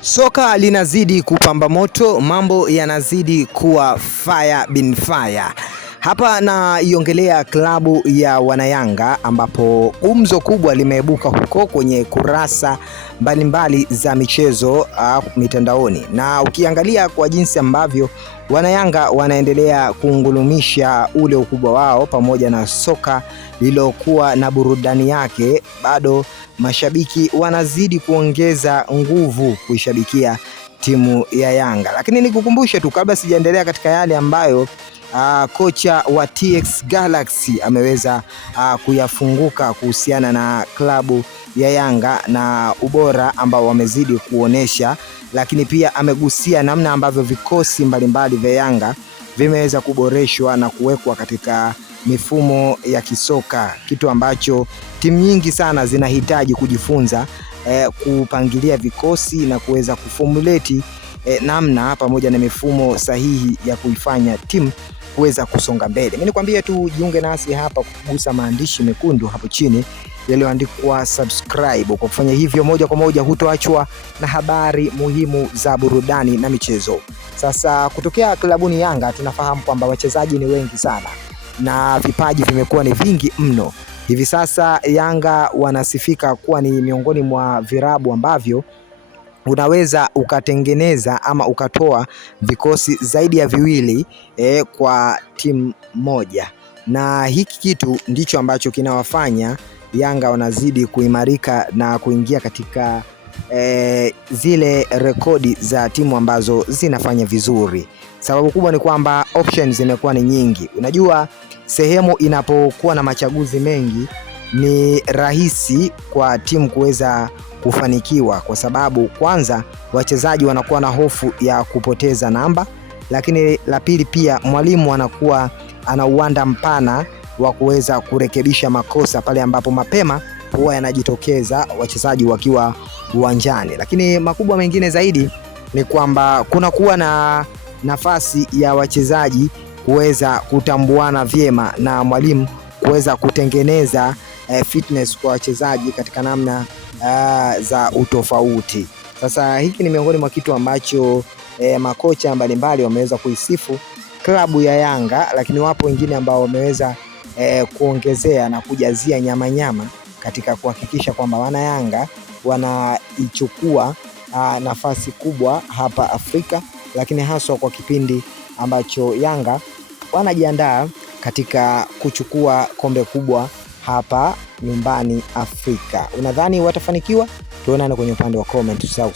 Soka linazidi kupamba moto, mambo yanazidi kuwa fire bin fire. Hapa naiongelea klabu ya Wanayanga ambapo gumzo kubwa limeibuka huko kwenye kurasa mbalimbali za michezo mitandaoni, na ukiangalia kwa jinsi ambavyo Wanayanga wanaendelea kuungulumisha ule ukubwa wao pamoja na soka lilokuwa na burudani yake, bado mashabiki wanazidi kuongeza nguvu kuishabikia timu ya Yanga. Lakini nikukumbushe tu kabla sijaendelea katika yale ambayo kocha wa TX Galaxy ameweza kuyafunguka kuhusiana na klabu ya Yanga na ubora ambao wamezidi kuonesha, lakini pia amegusia namna ambavyo vikosi mbalimbali vya Yanga vimeweza kuboreshwa na kuwekwa katika mifumo ya kisoka, kitu ambacho timu nyingi sana zinahitaji kujifunza kupangilia vikosi na kuweza kufomuleti namna pamoja na mifumo sahihi ya kuifanya timu kuweza kusonga mbele. Mimi nikwambie tu jiunge nasi hapa kugusa maandishi mekundu hapo chini yaliyoandikwa subscribe. Kwa kufanya hivyo moja kwa moja hutoachwa na habari muhimu za burudani na michezo. Sasa kutokea klabuni Yanga tunafahamu kwamba wachezaji ni wengi sana na vipaji vimekuwa ni vingi mno. Hivi sasa Yanga wanasifika kuwa ni miongoni mwa virabu ambavyo unaweza ukatengeneza ama ukatoa vikosi zaidi ya viwili kwa timu moja, na hiki kitu ndicho ambacho kinawafanya Yanga wanazidi kuimarika na kuingia katika zile rekodi za timu ambazo zinafanya vizuri. Sababu kubwa ni kwamba options zimekuwa ni nyingi. Unajua, sehemu inapokuwa na machaguzi mengi ni rahisi kwa timu kuweza kufanikiwa, kwa sababu kwanza wachezaji wanakuwa na hofu ya kupoteza namba, lakini la pili pia mwalimu anakuwa ana uwanda mpana wa kuweza kurekebisha makosa pale ambapo mapema huwa yanajitokeza wachezaji wakiwa uwanjani. Lakini makubwa mengine zaidi ni kwamba kuna kuwa na nafasi ya wachezaji kuweza kutambuana vyema na mwalimu kuweza kutengeneza fitness kwa wachezaji katika namna za utofauti. Sasa hiki ni miongoni mwa kitu ambacho makocha mbalimbali wameweza kuisifu klabu ya Yanga, lakini wapo wengine ambao wameweza kuongezea na kujazia nyama katika kuhakikisha kwamba wana Yanga wanaichukua nafasi kubwa hapa Afrika, lakini haswa kwa kipindi ambacho Yanga wanajiandaa katika kuchukua kombe kubwa hapa nyumbani Afrika. Unadhani watafanikiwa? Tuonane kwenye upande wa comment. Usisahau